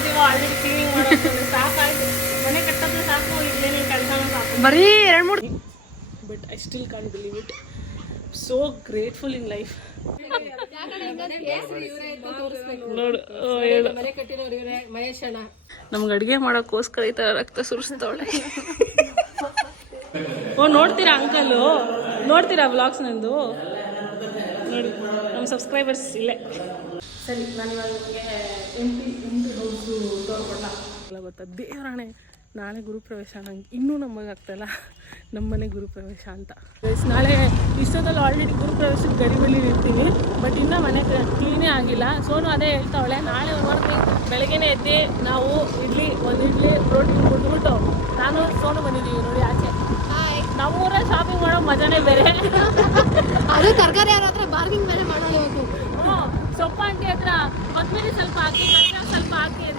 ಮಾಡ್ಕೊತೀವೋ already cleaning ಮಾಡೋದು ಸಾಕಾಯ್ತು. ಮನೆ ಕಟ್ಟೋದು ಸಾಕು, ಇನ್ನೇನು ಕೆಲಸನೂ ಸಾಕು. ಬರೀ 2-3 but I still can't believe it. So grateful in life. ನಮ್ಗೆ ಅಡುಗೆ ಮಾಡೋಕ್ಕೋಸ್ಕರ ಈ ಥರ ರಕ್ತ ಸುರಿಸ್ತವಳೆ. ಓ ನೋಡ್ತೀರಾ ಅಂಕಲು, ನೋಡ್ತೀರಾ ವ್ಲಾಗ್ಸ್ ನಂದು? ನೋಡಿ ನಮ್ಮ ಸಬ್ಸ್ಕ್ರೈಬರ್ಸ್ ಇಲ್ಲೇ. ಸರಿ, ನಾನು ಇವಾಗ ನಿಮಗೆ ಎಂಟಿ ಹೌಸು ತೋರ್ಕೊಡ್ಲ ಗೊತ್ತಾ? ದೇವರಾಣೆ ನಾಳೆ ಗುರುಪ್ರವೇಶ. ನಂಗೆ ಇನ್ನೂ ನಮಗಾಗ್ತಾಯಿಲ್ಲ ನಮ್ಮ ಮನೆ ಗುರುಪ್ರವೇಶ ಅಂತ. ನಾಳೆ ಇಷ್ಟೊತ್ತಲ್ಲಿ ಆಲ್ರೆಡಿ ಗುರುಪ್ರವೇಶದ ಗಡಿಬಲ್ಲಿ ಇರ್ತೀವಿ, ಬಟ್ ಇನ್ನೂ ಮನೆ ಕ್ಲೀನೇ ಆಗಿಲ್ಲ. ಸೋನು ಅದೇ ಹೇಳ್ತಾವಳೆ, ನಾಳೆ ನೋಡ್ತೀನಿ ಬೆಳಗ್ಗೆನೇ ಎದ್ದು ನಾವು ಒಂದು ಇಡ್ಲಿ ರೋಟಿ ಕೊಟ್ಬಿಟ್ಟು ನಾನು ಸೋನು ಬಂದಿದ್ದೀವಿ ನೋಡಿ ಆಚೆ. ನಮ್ಮೂರ ಶಾಪಿಂಗ್ ಮಾಡೋ ಮಜಾನೇ ಬೇರೆ. ಅದು ತರಕಾರಿ ಯಾರ ಹತ್ರ ಬಾರ್ಗಿಂಗ್ ಬೇರೆ ಮಾಡೋದು. ಸೊಪ್ಪು ಅಂಟಿ ಹತ್ರ ಕೊತ್ತಂಬರಿ ಸ್ವಲ್ಪ ಹಾಕಿ, ಸ್ವಲ್ಪ ಹಾಕಿ